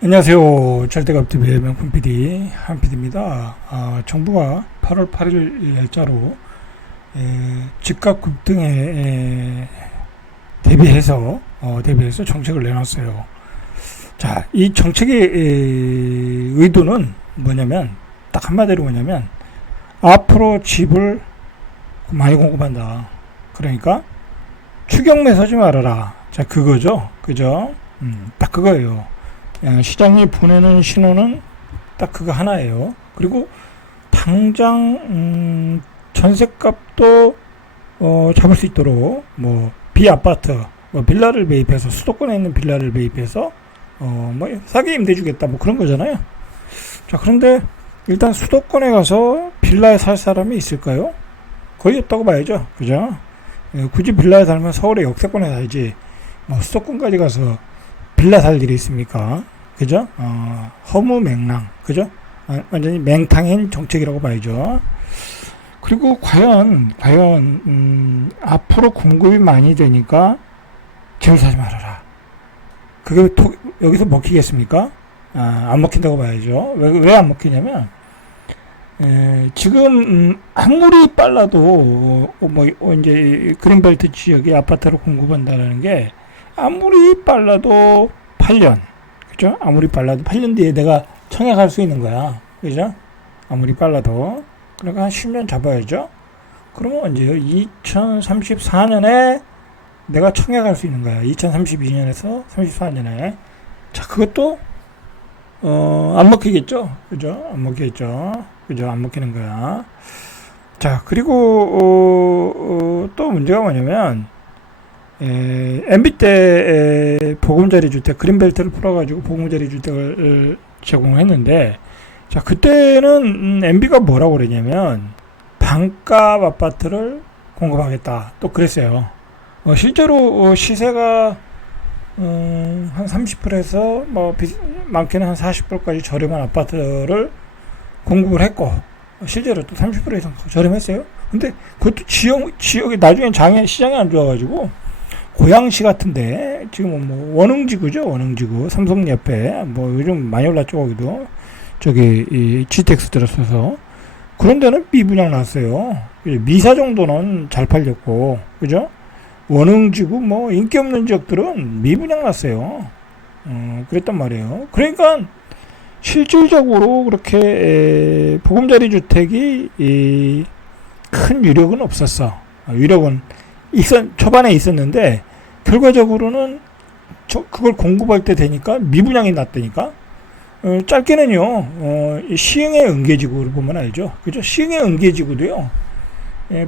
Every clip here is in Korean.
안녕하세요. 절대값TV의 명품 PD 한 PD입니다. 정부가 8월 8일 날짜로 집값 급등에 대비해서 정책을 내놨어요. 자, 이 정책의 의도는 뭐냐면 딱 한마디로 뭐냐면 앞으로 집을 많이 공급한다. 그러니까 추경매 서지 말아라. 자, 그거죠. 그죠? 딱 그거예요. 시장이 보내는 신호는 딱 그거 하나예요. 그리고 당장 전셋값도 잡을 수 있도록 뭐 비아파트, 빌라를 매입해서 수도권에 있는 빌라를 매입해서 뭐 싸게 임대주겠다 뭐 그런 거잖아요. 자, 그런데 일단 수도권에 가서 빌라에 살 사람이 있을까요? 거의 없다고 봐야죠. 그죠? 굳이 빌라에 살면 서울의 역세권에 살지 뭐 수도권까지 가서 빌라 살 일이 있습니까? 그죠? 허무맹랑, 그죠? 완전히 맹탕인 정책이라고 봐야죠. 그리고 과연, 앞으로 공급이 많이 되니까 집을 사지 말아라. 그게 여기서 먹히겠습니까? 안 먹힌다고 봐야죠. 왜 안 먹히냐면, 지금, 아무리 빨라도, 이제, 그린벨트 지역에 아파트를 공급한다는 게, 아무리 빨라도 8년. 그죠? 아무리 빨라도 8년 뒤에 내가 청약할 수 있는 거야. 그죠? 아무리 빨라도. 그러니까 한 10년 잡아야죠? 그러면 언제요? 2034년에 내가 청약할 수 있는 거야. 2032년에서 34년에. 자, 그것도, 안 먹히겠죠? 그죠? 안 먹히겠죠? 그죠? 안 먹히는 거야. 자, 그리고, 또 문제가 뭐냐면, MB 때 보금자리 주택 그린벨트를 풀어가지고 보금자리 주택을 제공했는데, 자, 그때는 MB가 뭐라고 그러냐면 반값 아파트를 공급하겠다 또 그랬어요. 실제로 시세가 한 30%에서 뭐 많게는 한 40%까지 저렴한 아파트를 공급을 했고, 실제로 또 30% 이상 저렴했어요. 근데 그것도 지역이 나중에 시장이 안 좋아가지고 고양시 같은데 지금 뭐 원흥지구죠. 원흥지구 삼성 옆에 뭐 요즘 많이 올랐죠. 거기도 저기 이 GTX 들어서서 그런 데는 미분양 났어요. 미사 정도는 잘 팔렸고, 그죠? 원흥지구 뭐 인기 없는 지역들은 미분양 났어요. 그랬단 말이에요. 그러니까 실질적으로 그렇게 보금자리 주택이 큰 위력은 없었어. 위력은 초반에 있었는데 결과적으로는 그걸 공급할 때 되니까 미분양이 났다니까. 짧게는요, 시흥의 은계지구를 보면 알죠. 그죠? 시흥의 은계지구도요,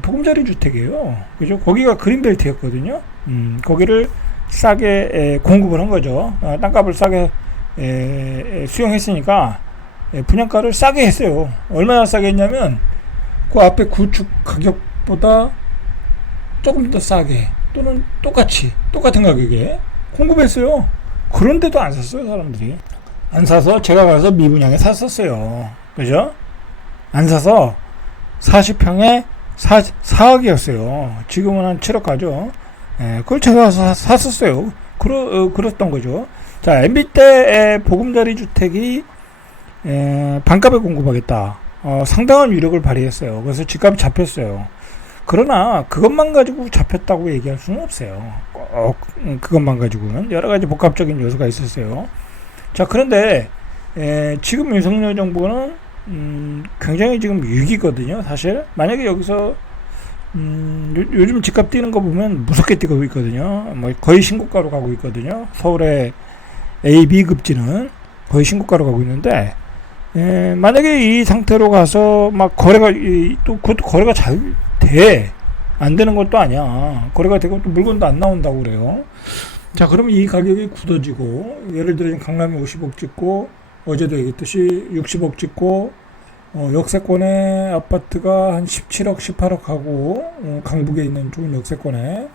보금자리 주택이에요. 그죠? 거기가 그린벨트였거든요. 거기를 싸게 공급을 한 거죠. 땅값을 싸게 수용했으니까 분양가를 싸게 했어요. 얼마나 싸게 했냐면 그 앞에 구축 가격보다 조금 더 싸게 또는 똑같은 가격에 공급했어요. 그런데도 안 샀어요. 사람들이 안 사서 제가 가서 미분양에 샀었어요. 그죠? 안 사서 40평에 4억이었어요. 지금은 한 7억 가죠. 그걸 제가 가서 샀었어요. 그랬던 거죠. 자, MB 때 보금자리 주택이 반값에 공급하겠다. 상당한 위력을 발휘했어요. 그래서 집값이 잡혔어요. 그러나 그것만 가지고 잡혔다고 얘기할 수는 없어요. 그것만 가지고는 여러 가지 복합적인 요소가 있었어요. 자, 그런데 지금 윤석열 정부는 굉장히 지금 위기거든요. 사실 만약에 여기서 요즘 집값 뛰는 거 보면 무섭게 뛰고 있거든요. 뭐 거의 신고가로 가고 있거든요. 서울의 A, B 급지는 거의 신고가로 가고 있는데, 만약에 이 상태로 가서 막 그것도 거래가 잘 돼. 안 되는 것도 아니야. 거래가 되고 또 물건도 안 나온다고 그래요. 자, 그러면 이 가격이 굳어지고, 예를 들어 강남에 50억 찍고, 어제도 얘기했듯이 60억 찍고, 역세권의 아파트가 한 17억, 18억 하고, 강북에 있는 좋은 역세권에.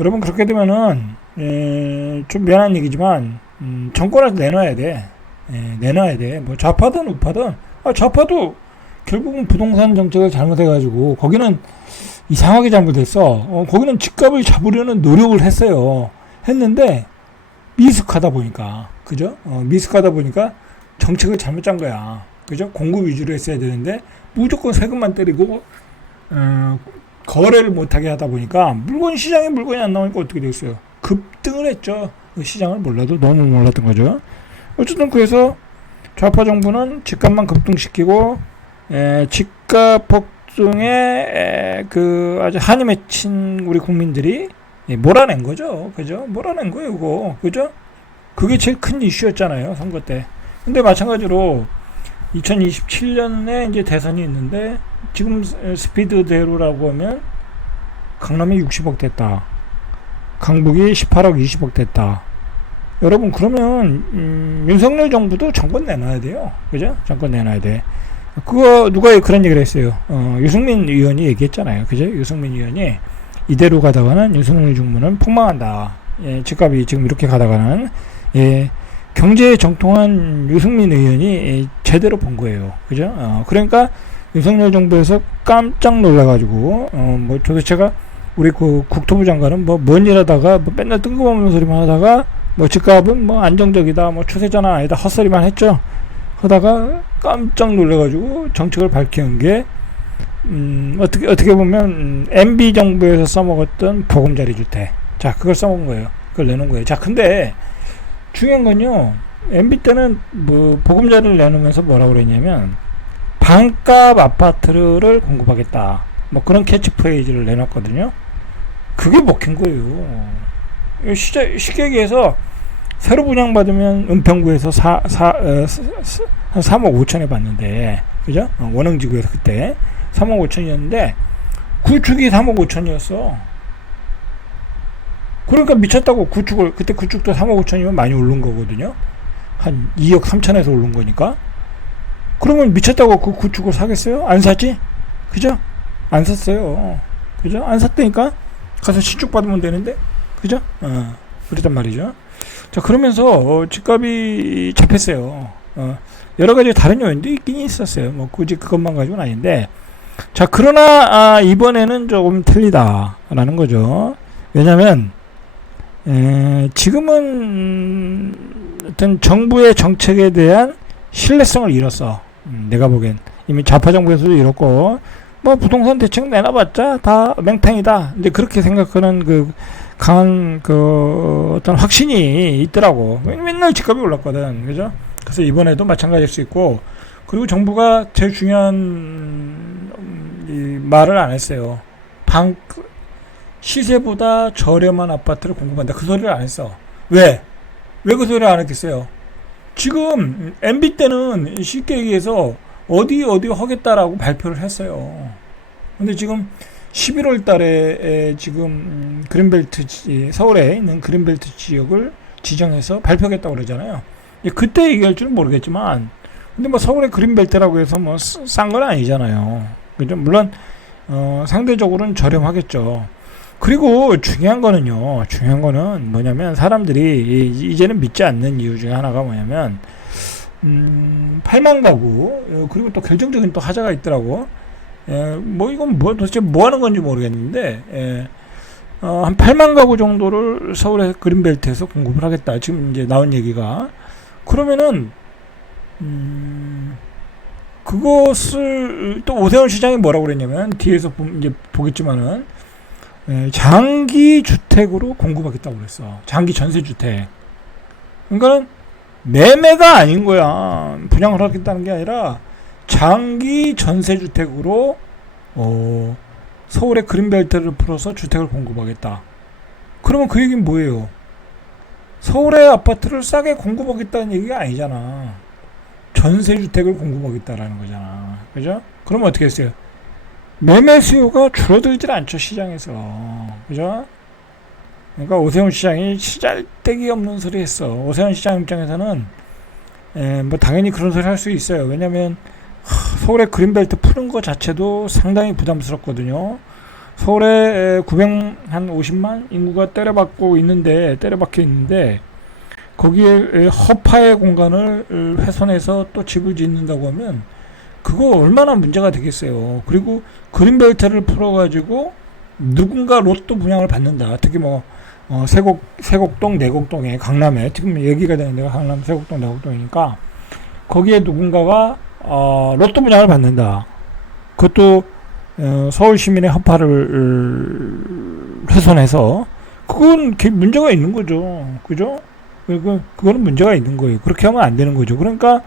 여러분, 그렇게 되면은, 좀 미안한 얘기지만, 정권에서 내놔야 돼. 내놔야 돼. 뭐, 좌파든 우파든, 좌파도 결국은 부동산 정책을 잘못해가지고, 거기는 이상하게 잘못했어. 거기는 집값을 잡으려는 노력을 했어요. 했는데 미숙하다 보니까, 그죠? 미숙하다 보니까 정책을 잘못 짠 거야. 그죠? 공급 위주로 했어야 되는데 무조건 세금만 때리고 거래를 못하게 하다 보니까 시장에 물건이 안 나오니까 어떻게 됐어요? 급등을 했죠. 그 시장을 몰라도 너무 몰랐던 거죠. 어쨌든 그래서 좌파 정부는 집값만 급등시키고 집값 폭등에 그 아주 한이 맺힌 우리 국민들이 몰아낸 거죠. 그죠? 몰아낸 거예요, 이거. 그죠? 그게 제일 큰 이슈였잖아요, 선거 때. 근데 마찬가지로 2027년에 이제 대선이 있는데 지금 스피드대로라고 하면 강남이 60억 됐다. 강북이 18억 20억 됐다. 여러분 그러면 윤석열 정부도 정권 내놔야 돼요. 그죠? 정권 내놔야 돼. 그거 누가 그런 얘기를 했어요. 유승민 의원이 얘기했잖아요. 그죠? 유승민 의원이 이대로 가다가는 윤석열 정부는 폭망한다. 예, 집값이 지금 이렇게 가다가는 경제에 정통한 유승민 의원이 제대로 본 거예요. 그죠? 그러니까 윤석열 정부에서 깜짝 놀라가지고 뭐 도대체가 우리 그 국토부 장관은 뭔 일 하다가 맨날 뜬금없는 소리만 하다가 집값은 안정적이다, 추세전환 아니다, 헛소리만 했죠. 하다가 깜짝 놀라가지고 정책을 밝히는 게 어떻게 보면 MB 정부에서 써먹었던 보금자리 주택. 자, 그걸 써먹은 거예요. 그걸 내놓은 거예요. 자, 근데 중요한 건요, MB 때는 보금자리를 내놓으면서 뭐라고 그랬냐면 반값 아파트를 공급하겠다, 그런 캐치프레이즈를 내놨거든요. 그게 먹힌 거예요. 쉽게 얘기해서 새로 분양받으면 은평구에서 한 3억 5천에 받는데, 그죠? 원흥지구에서 그때 3억 5천이었는데 구축이 3억 5천이었어. 그러니까 미쳤다고. 그때 구축도 3억 5천이면 많이 오른 거거든요. 한 2억 3천에서 오른 거니까. 그러면 미쳤다고 그 구축을 사겠어요? 안 사지? 그죠? 안 샀어요. 그죠? 안 샀다니까? 가서 신축 받으면 되는데? 그죠? 그랬단 말이죠. 자, 그러면서 집값이 잡혔어요. 여러 가지 다른 요인도 있긴 있었어요. 굳이 그것만 가지고는 아닌데. 자, 그러나 이번에는 조금 틀리다라는 거죠. 왜냐면 지금은 어떤 정부의 정책에 대한 신뢰성을 잃었어. 내가 보기엔 이미 좌파 정부에서도 잃었고, 부동산 대책 내놔봤자 다 맹탕이다. 이제 그렇게 생각하는 그 강한 그 어떤 확신이 있더라고. 맨날 집값이 올랐거든. 그죠? 그래서 이번에도 마찬가지일 수 있고, 그리고 정부가 제일 중요한 이 말을 안 했어요. 시세보다 저렴한 아파트를 공급한다. 그 소리를 안 했어. 왜 그 소리를 안 했겠어요? 지금 MB 때는 쉽게 얘기해서 어디 하겠다라고 발표를 했어요. 근데 지금 11월 달에 지금 서울에 있는 그린벨트 지역을 지정해서 발표하겠다고 그러잖아요. 그때 얘기할 줄은 모르겠지만, 근데 서울의 그린벨트라고 해서 싼 건 아니잖아요. 그죠? 물론 상대적으로는 저렴하겠죠. 그리고 중요한 거는 뭐냐면, 사람들이 이제는 믿지 않는 이유 중에 하나가 뭐냐면 8만 가구, 그리고 또 결정적인 또 하자가 있더라고. 이건 도대체 뭐 하는 건지 모르겠는데, 한 8만 가구 정도를 서울의 그린벨트에서 공급을 하겠다. 지금 이제 나온 얘기가. 그러면은 그것을 또 오세훈 시장이 뭐라고 그랬냐면, 뒤에서 이제 보겠지만은 장기 주택으로 공급하겠다고 그랬어. 장기 전세 주택. 그러니까는 매매가 아닌 거야. 분양을 하겠다는 게 아니라 장기 전세 주택으로 서울의 그린벨트를 풀어서 주택을 공급하겠다. 그러면 그 얘기는 뭐예요? 서울의 아파트를 싸게 공급하겠다는 얘기가 아니잖아. 전세 주택을 공급하겠다라는 거잖아. 그죠? 그러면 어떻게 했어요? 매매 수요가 줄어들질 않죠, 시장에서. 그죠? 그러니까 오세훈 시장이 시잘데기 없는 소리 했어. 오세훈 시장 입장에서는 당연히 그런 소리 할 수 있어요. 왜냐면 서울의 그린벨트 푸는 것 자체도 상당히 부담스럽거든요. 서울에 950만 인구가 때려박혀 있는데 거기에 허파의 공간을 훼손해서 또 집을 짓는다고 하면 그거 얼마나 문제가 되겠어요. 그리고 그린벨트를 풀어가지고 누군가 로또 분양을 받는다. 특히 세곡동, 내곡동에 강남에 지금 얘기가 되는 데가 강남 세곡동, 내곡동이니까 거기에 누군가가 로또 분양을 받는다. 그것도 서울 시민의 허파를 훼손해서 그건 문제가 있는 거죠. 그죠? 그거는 문제가 있는 거예요. 그렇게 하면 안 되는 거죠. 그러니까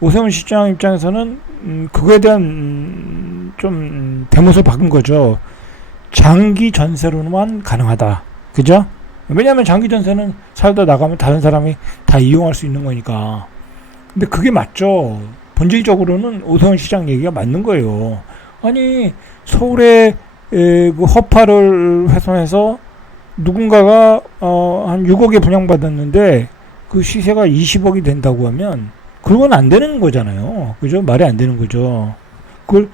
오세훈 시장 입장에서는 그거에 대한 좀 대못을 박은 거죠. 장기 전세로만 가능하다. 그죠? 왜냐하면 장기 전세는 살다 나가면 다른 사람이 다 이용할 수 있는 거니까. 근데 그게 맞죠. 본질적으로는 오세훈 시장 얘기가 맞는 거예요. 아니 서울의 그 허파를 훼손해서 누군가가 한 6억에 분양받았는데 그 시세가 20억이 된다고 하면 그건 안 되는 거잖아요. 그죠? 말이 안 되는 거죠. 그걸